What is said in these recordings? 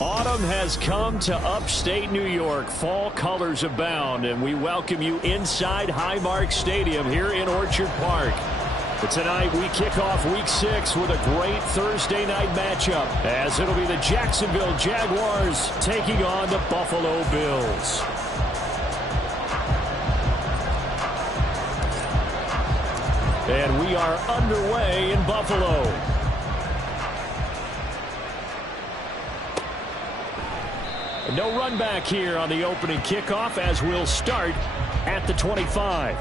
Autumn has come to upstate New York. Fall colors abound, and we welcome you inside Highmark Stadium here in Orchard Park. But tonight we kick off Week 6 with a great Thursday night matchup, as it'll be the Jacksonville Jaguars taking on the Buffalo Bills. And we are underway in Buffalo. No run back here on the opening kickoff, as we'll start at the 25.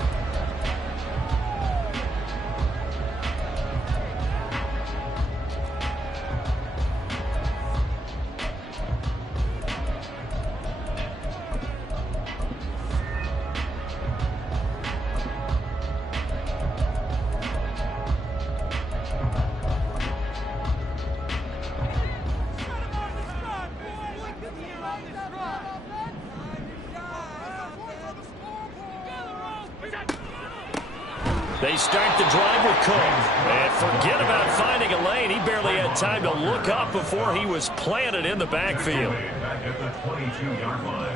They start the drive with Cook. And forget about finding a lane. He barely had time to look up before he was planted in the backfield. At the 22-yard line.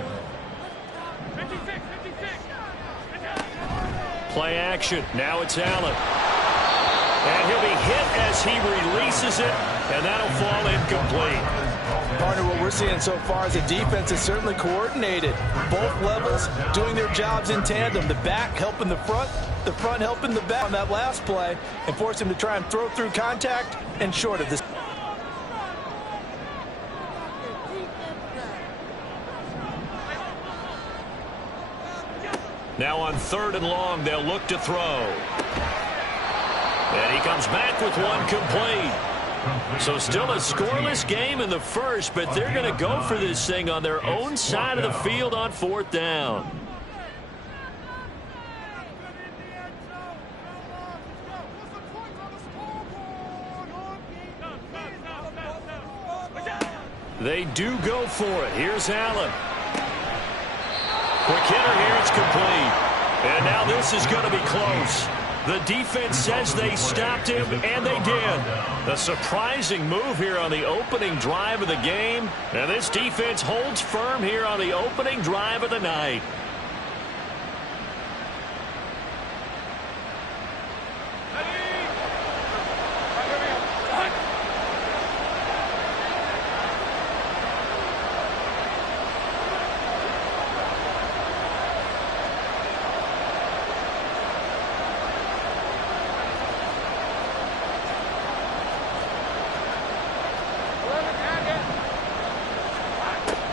Play action. Now it's Allen. And he'll be hit as he releases it, and that'll fall incomplete. Partner, what we're seeing so far is the defense is certainly coordinated. Both levels doing their jobs in tandem. The back helping the front helping the back on that last play, and force him to try and throw through contact and short of this. Now on 3rd and long, they'll look to throw. And he comes back with one complete. So still a scoreless game in the first, but they're going to go for this thing on their own side of the field on 4th down. They do go for it. Here's Allen. Quick hitter here. It's complete. And now this is going to be close. The defense says they stopped him, and they did. A surprising move here on the opening drive of the game. And this defense holds firm here on the opening drive of the night.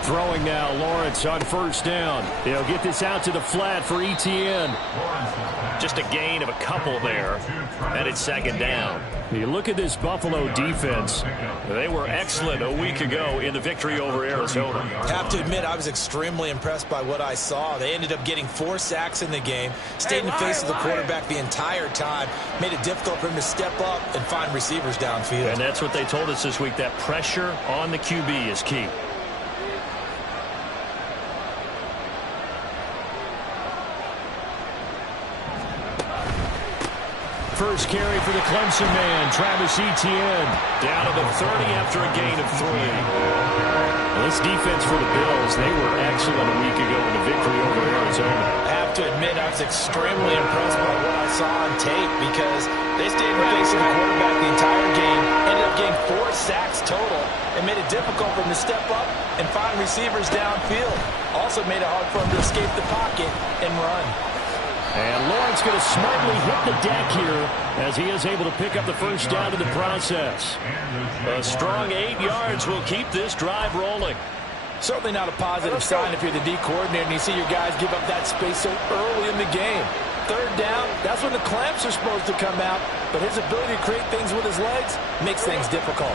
Throwing now, Lawrence on 1st down. They'll get this out to the flat for Etienne. Just a gain of a couple there, and it's 2nd down. You look at this Buffalo defense. They were excellent a week ago in the victory over Arizona. Have to admit, I was extremely impressed by what I saw. They ended up getting 4 sacks in the game, stayed in the face of the quarterback the entire time, made it difficult for him to step up and find receivers downfield. And that's what they told us this week, that pressure on the QB is key. First carry for the Clemson man, Travis Etienne, down to the 30 after a gain of 3. Well, this defense for the Bills, they were excellent a week ago in the victory over Arizona. I have to admit, I was extremely impressed by what I saw on tape, because they stayed in the face of the quarterback the entire game, ended up getting 4 sacks total, and made it difficult for him to step up and find receivers downfield. Also made it hard for him to escape the pocket and run. And Lawrence going to smartly hit the deck here as he is able to pick up the 1st down in the process. A strong 8 yards will keep this drive rolling. Certainly not a positive sign if you're the D coordinator and you see your guys give up that space so early in the game. 3rd down, that's when the clamps are supposed to come out, but his ability to create things with his legs makes things difficult.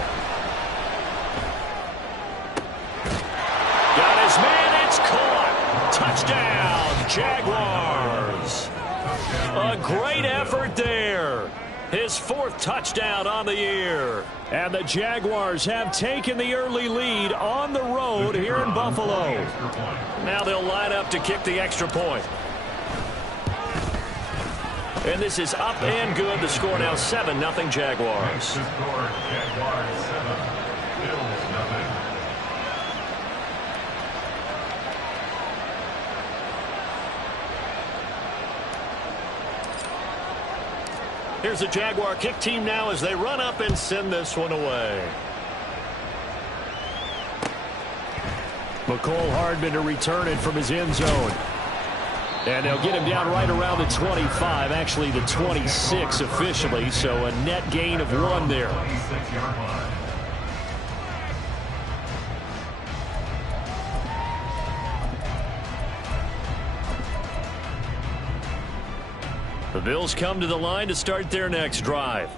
Got his man, it's caught. Touchdown, Jaguars. A great effort there. His 4th touchdown on the year. And the Jaguars have taken the early lead on the road here in Buffalo. Now they'll line up to kick the extra point. And this is up and good. The score now 7-0 Jaguars. The score, Jaguars 7, Bills 0. Here's the Jaguar kick team now as they run up and send this one away. McCole Hardman to return it from his end zone. And they'll get him down right around the 25, actually the 26 officially, so a net gain of 1 there. 26-yard line. The Bills come to the line to start their next drive.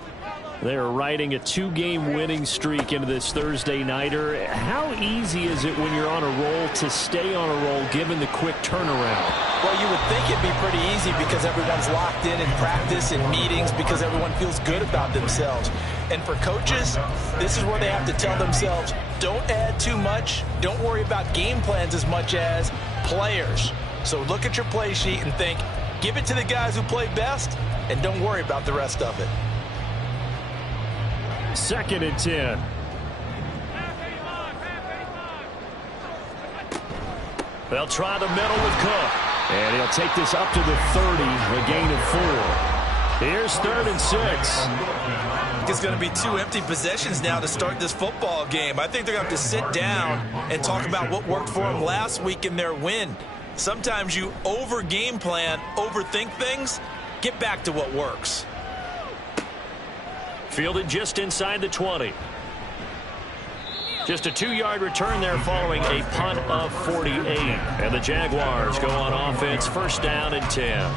They are riding a 2-game winning streak into this Thursday nighter. How easy is it when you're on a roll to stay on a roll given the quick turnaround? Well, you would think it'd be pretty easy because everyone's locked in practice and meetings because everyone feels good about themselves. And for coaches, this is where they have to tell themselves, don't add too much. Don't worry about game plans as much as players. So look at your play sheet and think, give it to the guys who play best, and don't worry about the rest of it. 2nd and 10. They'll try the middle with Cook. And he'll take this up to the 30, a gain of 4. Here's 3rd and 6. It's going to be 2 empty possessions now to start this football game. I think they're going to have to sit down and talk about what worked for them last week in their win. Sometimes you over-game plan, overthink things. Get back to what works. Fielded just inside the 20. Just a 2-yard return there following a punt of 48. And the Jaguars go on offense, 1st down and 10.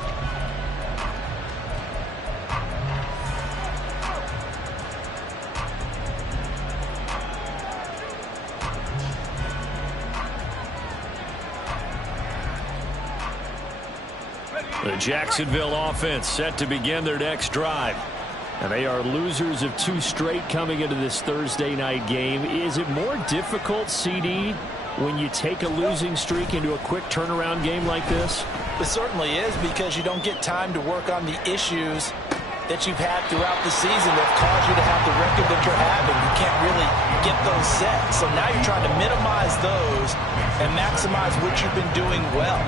The Jacksonville offense set to begin their next drive. And they are losers of 2 straight coming into this Thursday night game. Is it more difficult, CD, when you take a losing streak into a quick turnaround game like this? It certainly is, because you don't get time to work on the issues that you've had throughout the season that caused you to have the record that you're having. You can't really get those set. So now you're trying to minimize those and maximize what you've been doing well.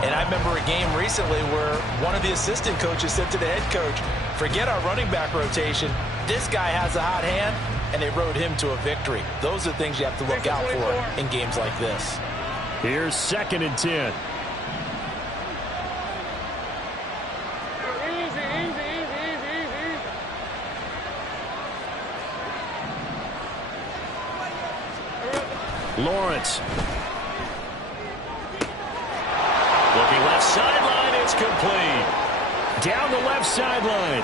And I remember a game recently where one of the assistant coaches said to the head coach, forget our running back rotation. This guy has a hot hand, and they rode him to a victory. Those are things you have to look out for in games like this. Here's 2nd and 10. Lawrence. Looking left sideline, it's complete. Down the left sideline.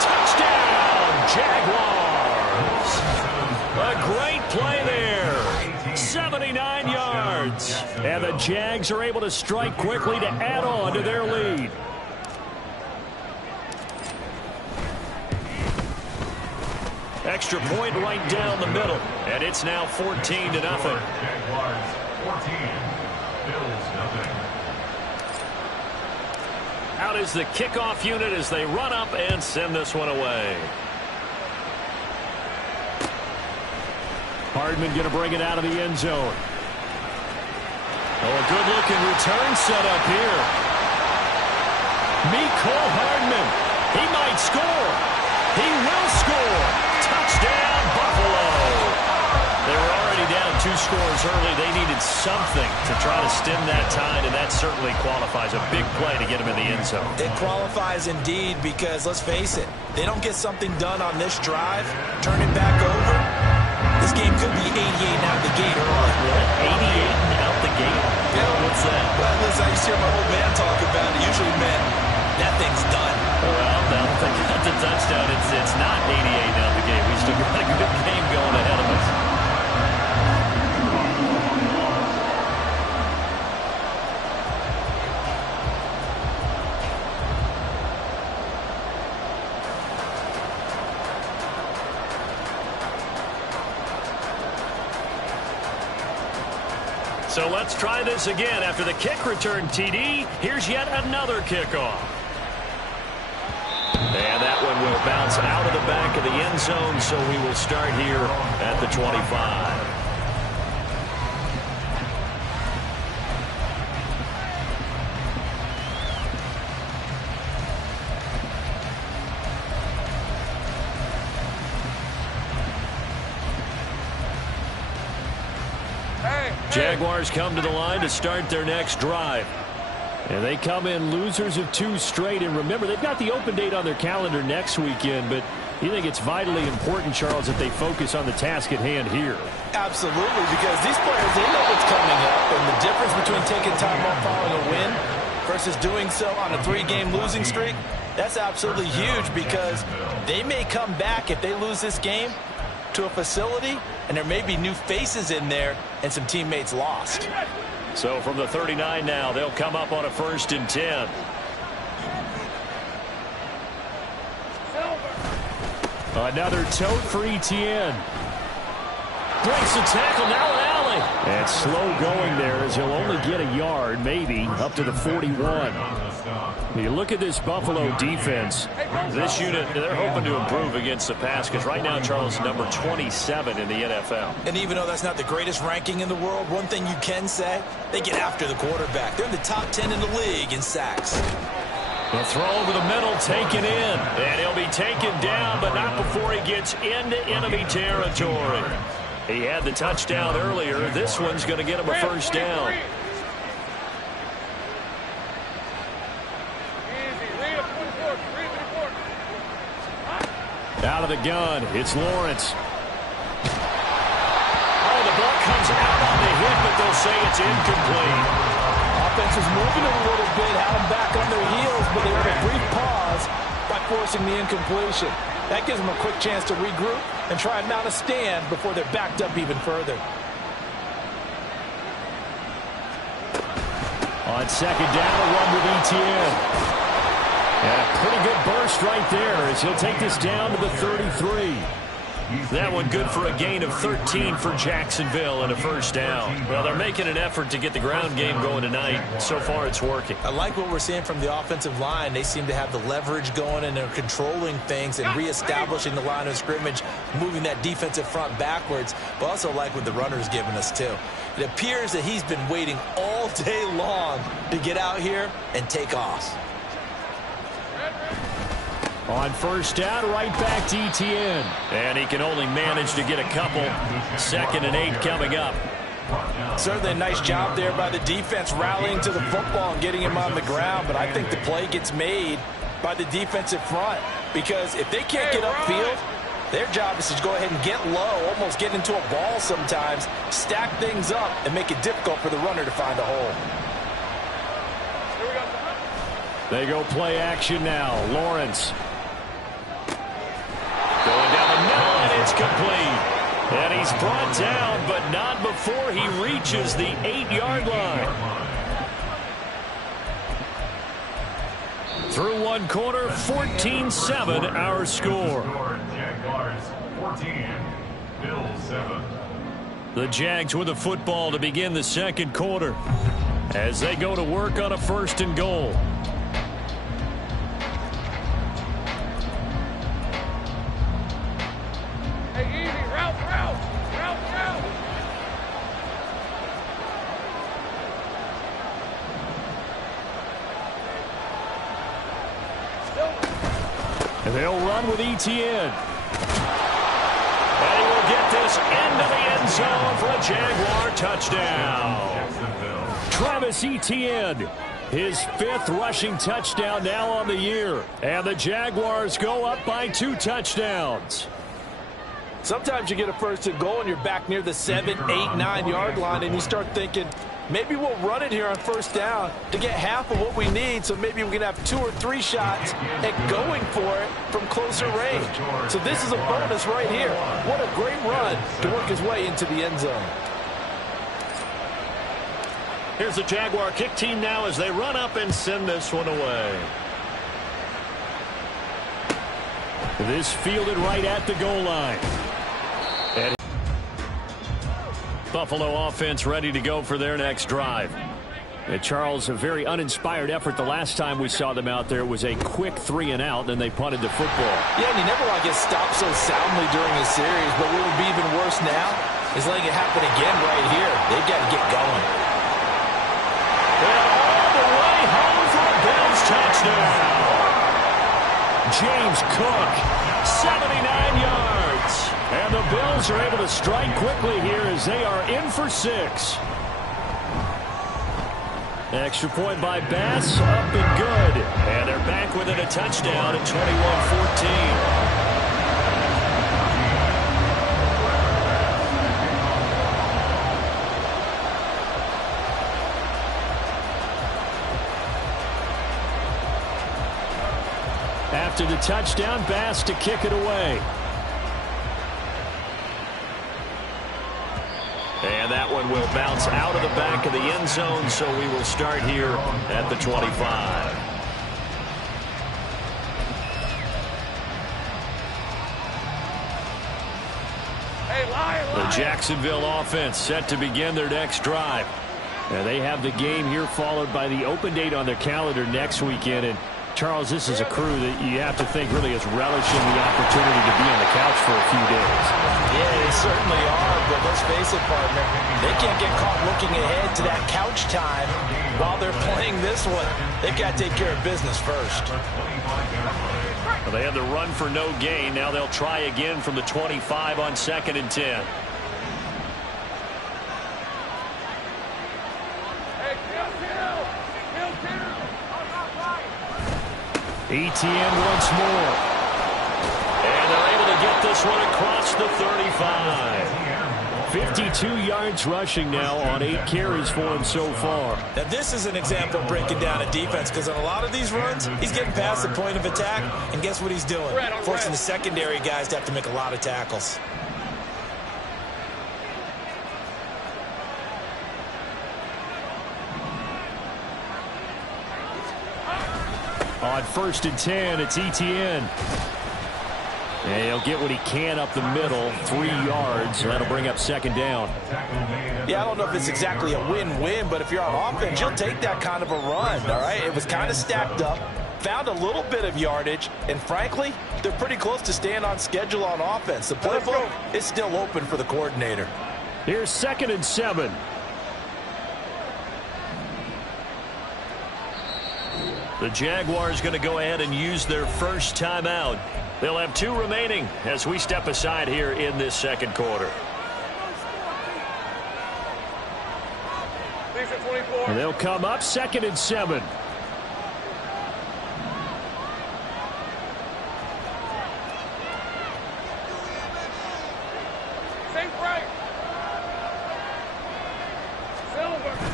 Touchdown, Jaguars. A great play there. 79 yards. And the Jags are able to strike quickly to add on to their lead. Extra point right down the middle. And it's now 14-0. Jaguars 14, Bills 0. Out is the kickoff unit as they run up and send this one away. Hardman going to bring it out of the end zone. Oh, a good-looking return set up here. Cole Hardman. He might score. He will score. Touchdown, Buffalo. They were already down 2 scores early. They needed something to try to stem that tide, and that certainly qualifies. A big play to get them in the end zone. It qualifies indeed, because let's face it, they don't get something done on this drive, turn it back over, this game could be 88 out the gate early. What? 88 out the gate? Yeah. What's that? Well, listen, I used to hear my old man talk about it. Usually meant that thing's done. Well, that's a touchdown. It's not 88 out the gate. We still got a good game going ahead of us. So let's try this again. After the kick return TD, here's yet another kickoff. It's out of the back of the end zone, so we will start here at the 25. Jaguars come to the line to start their next drive. And they come in losers of 2 straight. And remember, they've got the open date on their calendar next weekend. But you think it's vitally important, Charles, that they focus on the task at hand here? Absolutely, because these players, they know what's coming up. And the difference between taking time off following a win versus doing so on a 3-game losing streak, that's absolutely huge, because they may come back if they lose this game to a facility, and there may be new faces in there and some teammates lost. So from the 39 now, they'll come up on a 1st and 10. Another tote for Etienne. Breaks the tackle, now an alley. And slow going there, as he'll only get a yard, maybe, up to the 41. You look at this Buffalo defense. This unit, they're hoping to improve against the pass, because right now, Charles, number 27 in the NFL. And even though that's not the greatest ranking in the world, one thing you can say, they get after the quarterback. They're in the top 10 in the league in sacks. The throw over the middle, taken in. And he'll be taken down, but not before he gets into enemy territory. He had the touchdown earlier. This one's going to get him a 1st down. Out of the gun, it's Lawrence. Oh, the ball comes out on the hit, but they'll say it's incomplete. Offense was moving a little bit, had them back on their heels, but they had a brief pause by forcing the incompletion. That gives them a quick chance to regroup and try and mount a stand before they're backed up even further. On 2nd down, a run with Etienne. And a pretty good burst right there as he'll take this down to the 33. That one good for a gain of 13 for Jacksonville and a 1st down. Well, they're making an effort to get the ground game going tonight. So far, it's working. I like what we're seeing from the offensive line. They seem to have the leverage going, and they're controlling things and reestablishing the line of scrimmage, moving that defensive front backwards. But also like what the runner's giving us, too. It appears that he's been waiting all day long to get out here and take off. On 1st down, right back to Etienne. And he can only manage to get a couple. 2nd and 8 coming up. Certainly a nice job there by the defense rallying to the football and getting him on the ground. But I think the play gets made by the defensive front, because if they can't get upfield, their job is to go ahead and get low, almost get into a ball sometimes, stack things up, and make it difficult for the runner to find a hole. They go play action now. Lawrence. Going down the middle, and it's complete. And he's brought down, but not before he reaches the 8-yard line. Through one quarter, 14-7 our score. Jaguars 14, Bills 7. The Jags with the football to begin the 2nd quarter as they go to work on a 1st and goal. And they'll run with Etienne. And he will get this into the end zone for a Jaguar touchdown. Travis Etienne, his 5th rushing touchdown now on the year. And the Jaguars go up by 2 touchdowns. Sometimes you get a 1st and goal and you're back near the 7, 8, 9-yard line, and you start thinking, maybe we'll run it here on 1st down to get half of what we need, so maybe we can have 2 or 3 shots at going for it from closer range. So this is a bonus right here. What a great run to work his way into the end zone. Here's the Jaguar kick team now as they run up and send this one away. This fielded right at the goal line. And Buffalo offense ready to go for their next drive. And Charles, a very uninspired effort the last time we saw them out there. It was a quick 3 and out, then they punted the football. Yeah, and you never want to get stopped so soundly during a series, but what would be even worse now is letting it happen again right here. They've got to get going. And all the way home for a Bills touchdown. James Cook, 79 yards. And the Bills are able to strike quickly here as they are in for 6. Extra point by Bass, up and good. And they're back within a touchdown at 21-14. After the touchdown, Bass to kick it away. And that one will bounce out of the back of the end zone, so we will start here at the 25. The Jacksonville offense set to begin their next drive. And they have the game here followed by the open date on their calendar next weekend. And Charles, this is a crew that you have to think really is relishing the opportunity to be on the couch for a few days. Yeah, they certainly are, but let's face it, partner, they can't get caught looking ahead to that couch time while they're playing this one. They've got to take care of business first. Well, they had the run for no gain. Now they'll try again from the 25 on 2nd and 10. ETN once more. And they're able to get this one across the 35. 52 yards rushing now on 8 carries for him so far. Now this is an example of breaking down a defense, because on a lot of these runs, he's getting past the point of attack, and guess what he's doing? Forcing the secondary guys to have to make a lot of tackles. On 1st and 10, it's ETN. And he'll get what he can up the middle, 3 yards. That'll bring up 2nd down. Yeah, I don't know if it's exactly a win-win, but if you're on offense, you'll take that kind of a run, all right? It was kind of stacked up, found a little bit of yardage, and frankly, they're pretty close to staying on schedule on offense. The playbook is still open for the coordinator. Here's 2nd and 7. The Jaguars going to go ahead and use their first timeout. They'll have 2 remaining as we step aside here in this 2nd quarter. And they'll come up 2nd and 7.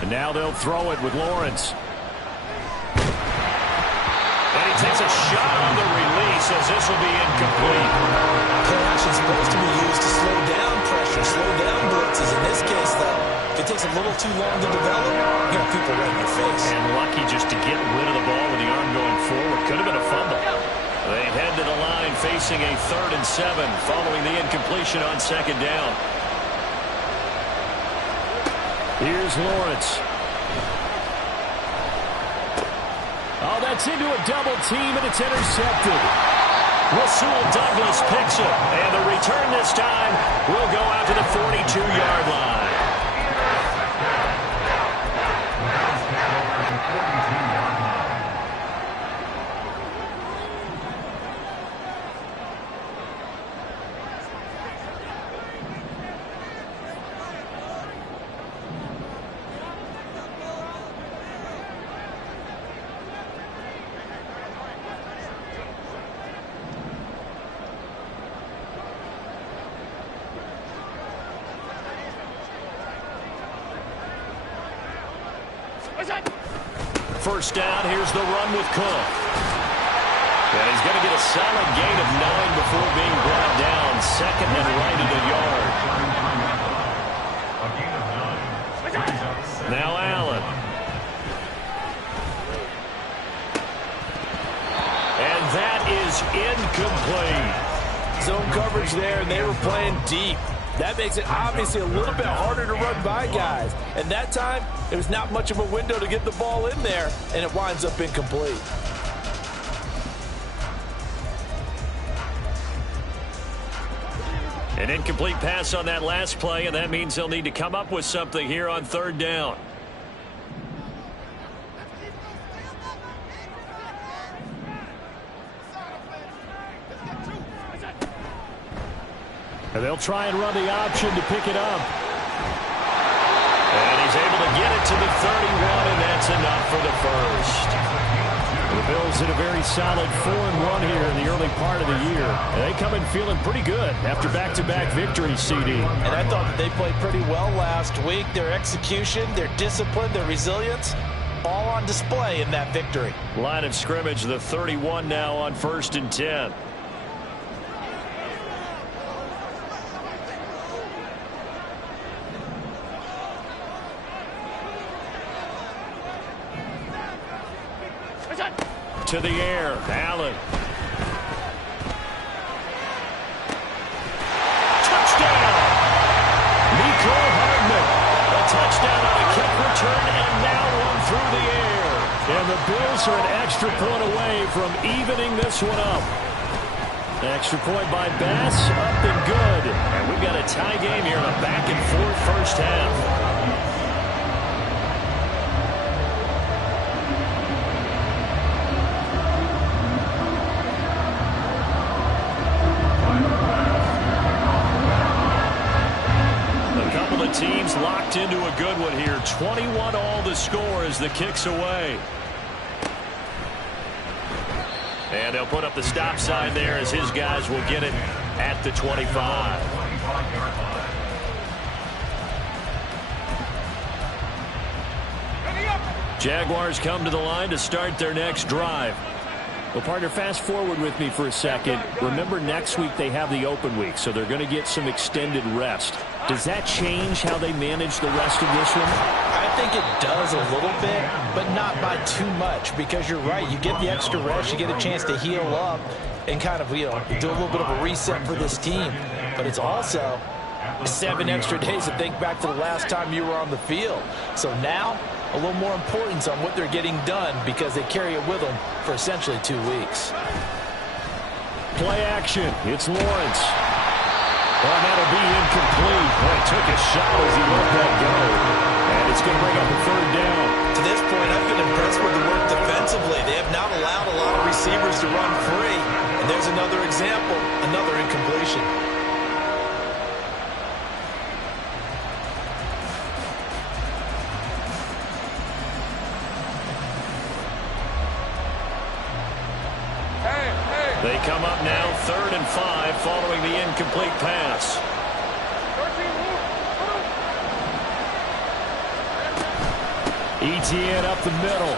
And now they'll throw it with Lawrence. And he takes a shot on the release as this will be incomplete. Play action is supposed to be used to slow down pressure, slow down blitzes. In this case, though, if it takes a little too long to develop, you have people right in your face. And lucky just to get rid of the ball with the arm going forward. Could have been a fumble. They head to the line facing a 3rd and 7 following the incompletion on 2nd down. Here's Lawrence. Oh, that's into a double team, and it's intercepted. Rasul Douglas picks it, and the return this time will go out to the 42-yard line. First down, here's the run with Cook. And he's going to get a solid gain of 9 before being brought down. 2nd and right at a yard. Now Allen. And that is incomplete. Zone coverage there, and they were playing deep. That makes it obviously a little bit harder to run by guys. And that time, it was not much of a window to get the ball in there, and it winds up incomplete. An incomplete pass on that last play, and that means they'll need to come up with something here on third down. And they'll try and run the option to pick it up. And he's able to get it to the 31, and that's enough for the first. The Bills did a very solid 4-1 here in the early part of the year. And they come in feeling pretty good after back-to-back victories, CD. And I thought that they played pretty well last week. Their execution, their discipline, their resilience, all on display in that victory. Line of scrimmage, the 31 now on 1st and 10. To the air, Allen. Touchdown! Nico Hardman. A touchdown on a kick return, and now one through the air. And the Bills are an extra point away from evening this one up. An extra point by Bass, up and good. And we've got a tie game here in a back-and-forth first half. Teams locked into a good one here. 21 all the score as the kick's away. And they'll put up the stop sign there as his guys will get it at the 25. Jaguars come to the line to start their next drive. Well, partner, fast forward with me for a second. Remember, next week they have the open week, so they're going to get some extended rest. Does that change how they manage the rest of this one? I think it does a little bit, but not by too much, because you're right. You get the extra rest, you get a chance to heal up and kind of, do a little bit of a reset for this team. But it's also 7 extra days to think back to the last time you were on the field. So now, a little more importance on what they're getting done because they carry it with them for essentially 2 weeks. Play action. It's Lawrence. And that'll be incomplete. Boy, took a shot as he let that go. And it's going to bring up a third down. To this point, I've been impressed with the work defensively. They have not allowed a lot of receivers to run free. And there's another example, another incompletion. They come up now 3rd and 5 following the incomplete pass. ETN up the middle.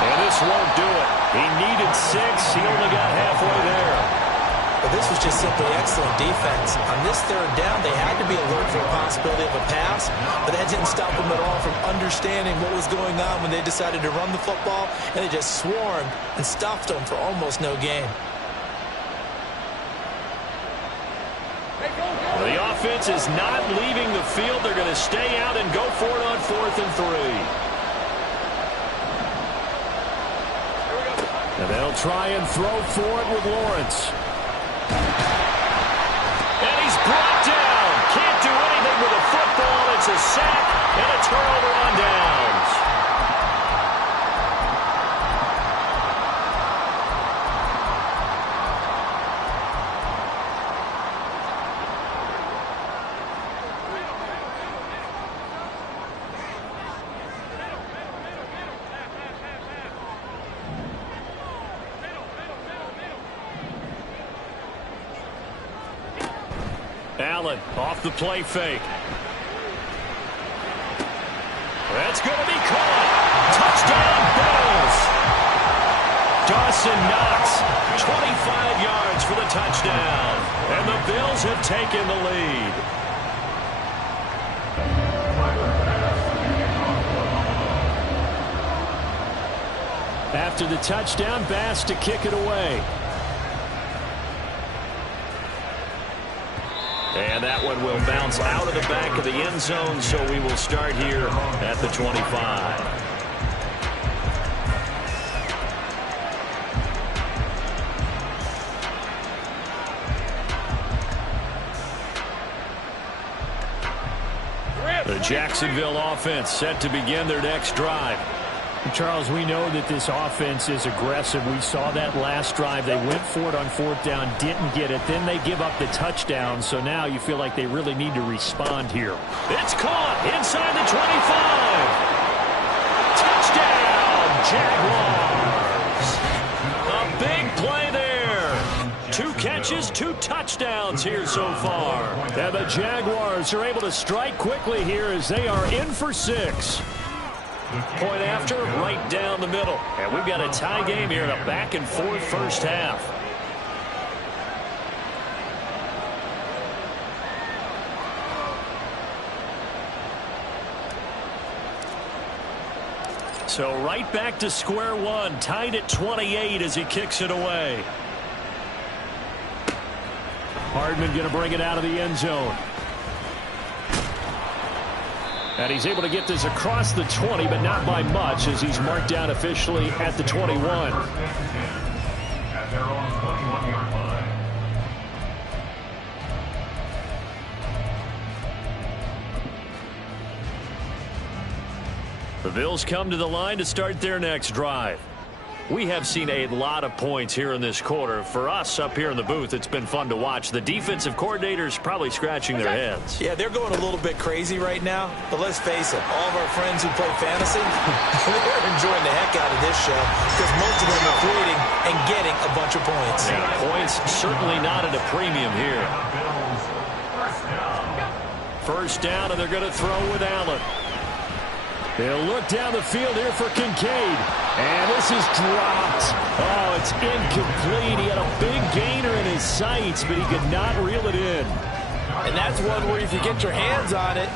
And this won't do it. He needed 6. He only got halfway there. But this was just simply excellent defense. On this 3rd down, they had to be alert for the possibility of a pass, but that didn't stop them at all from understanding what was going on when they decided to run the football, and they just swarmed and stuffed them for almost no gain. The offense is not leaving the field. They're going to stay out and go for it on 4th and 3. And they'll try and throw for it with Lawrence. And he's brought down. Can't do anything with a football. It's a sack and a turnover on downs. Allen off the play fake. That's going to be caught. Touchdown, Bills. Dawson Knox, 25 yards for the touchdown. And the Bills have taken the lead. After the touchdown, Bass to kick it away. And that one will bounce out of the back of the end zone, so we will start here at the 25. The Jacksonville offense set to begin their next drive. Charles, we know that this offense is aggressive. We saw that last drive. They went for it on fourth down, didn't get it. Then they give up the touchdown. So now you feel like they really need to respond here. It's caught inside the 25. Touchdown, Jaguars. A big play there. 2 catches, 2 touchdowns here so far. And the Jaguars are able to strike quickly here as they are in for 6. Point after, right down the middle. And we've got a tie game here in a back-and-forth first half. So right back to square one, tied at 28 as he kicks it away. Hardman going to bring it out of the end zone. And he's able to get this across the 20, but not by much, as he's marked down officially at the 21. At their own 21-yard line. The Bills come to the line to start their next drive. We have seen a lot of points here in this quarter. For us up here in the booth, it's been fun to watch. The defensive coordinators probably scratching their heads. Yeah, they're going a little bit crazy right now. But let's face it, all of our friends who play fantasy, they're enjoying the heck out of this show because most of them are creating and getting a bunch of points. Yeah, points certainly not at a premium here. First down, and they're going to throw with Allen. They'll look down the field here for Kincaid. And this is dropped. Oh, it's incomplete. He had a big gainer in his sights, but he could not reel it in. And that's one where if you get your hands on it,